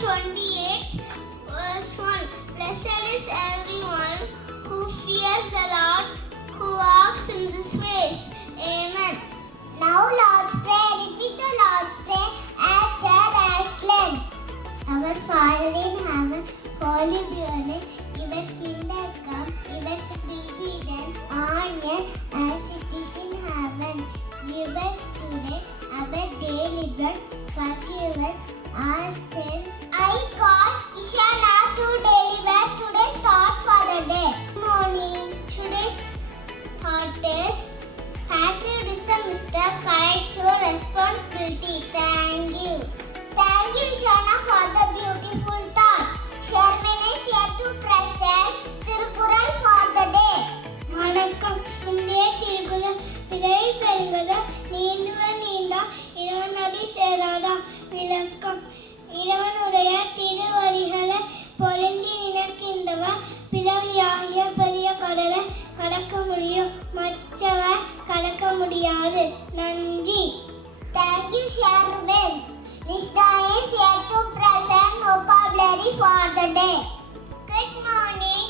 28, verse 1. Blessed is everyone who fears the Lord, who walks in His ways. Amen. Now Lord's Prayer. Repeat the Lord's Prayer after Ashland. Our Father in heaven, holy be your name. Your kingdom come, your will be done on earth as it is in heaven. Give us today our daily bread. Forgive us our sins. I call Ishana to deliver today's thought for the day. Good morning. Today's thought is patriotism is the courage to responsibility. Thank you. Thank you, Ishana, for the beautiful thought. Sherman is here to present Tirukural for the day. வணக்கம். இன்றைய திருக்குறள் பிறவி பெறுவது நீந்துவன் நீந்தா இறைவன் நதி சேராதா. விளக்கம். இறைவனுடைய திருவடிகளை பொருந்தி நினைக்கின்றவ பிறவியாகிய பெரிய கடலை கடக்க முடியும், மற்றவர் கடக்க முடியாது. நன்றி. Thank you, Sherman. Nishna is here to present vocabulary for the day. Good morning.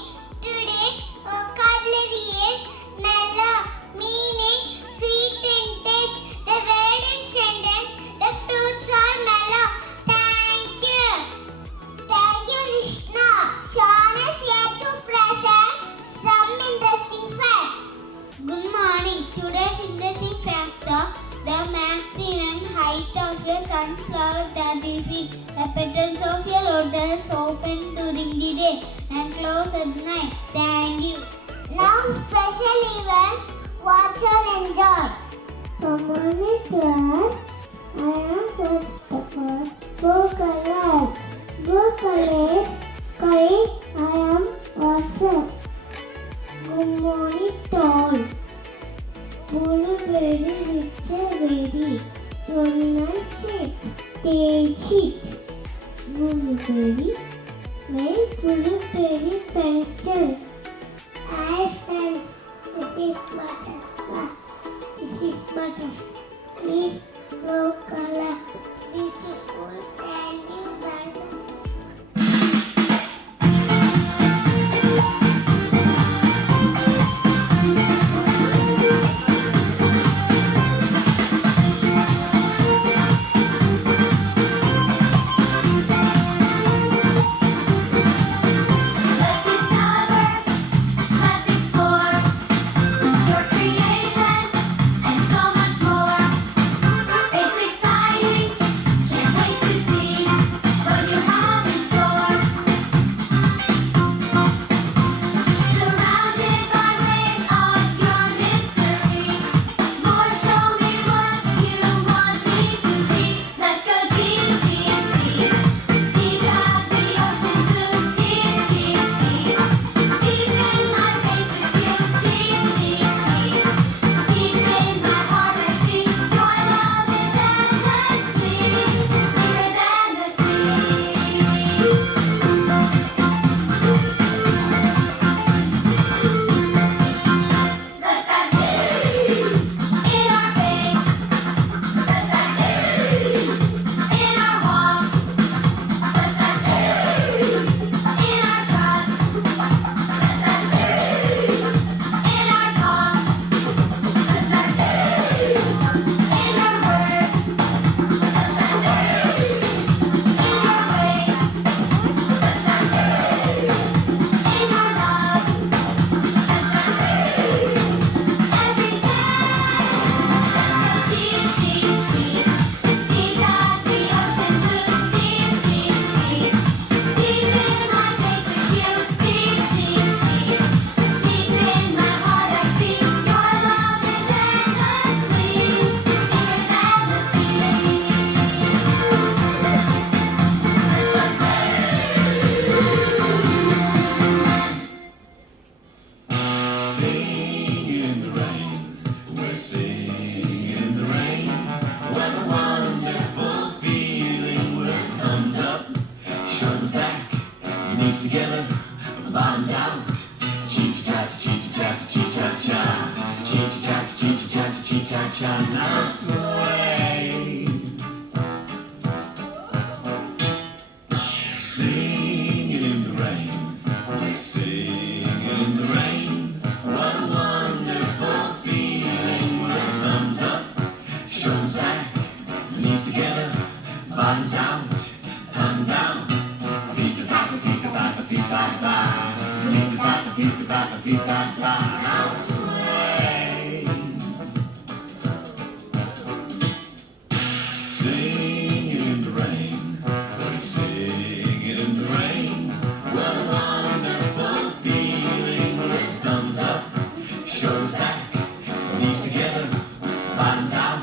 Today's vocabulary is mellow, meaning sweet in taste. The word in sentence, the fruits are mellow. Thank you. Thank you, Nishna. Sean is here to present some interesting facts. Good morning. Today's interesting facts are the maximum height of a sunflower that is it. The petals of your lotus open during the day and close at night. Thank you. Now special events, watch and enjoy. Good morning class. I am first of all blue color. Blue color, I am water. Good morning tall. Blueberry rich berry. One cheap. Cheap. Blueberry. Make blueberry pencil. Ice and this is butter. This is butter. Please blue color. Beautiful. Thank you. Together, bottoms out. Chee-cha-cha-cha, chee-cha-cha-cha, chee-cha-cha-cha, chee-cha-cha, now sway. bottoms out.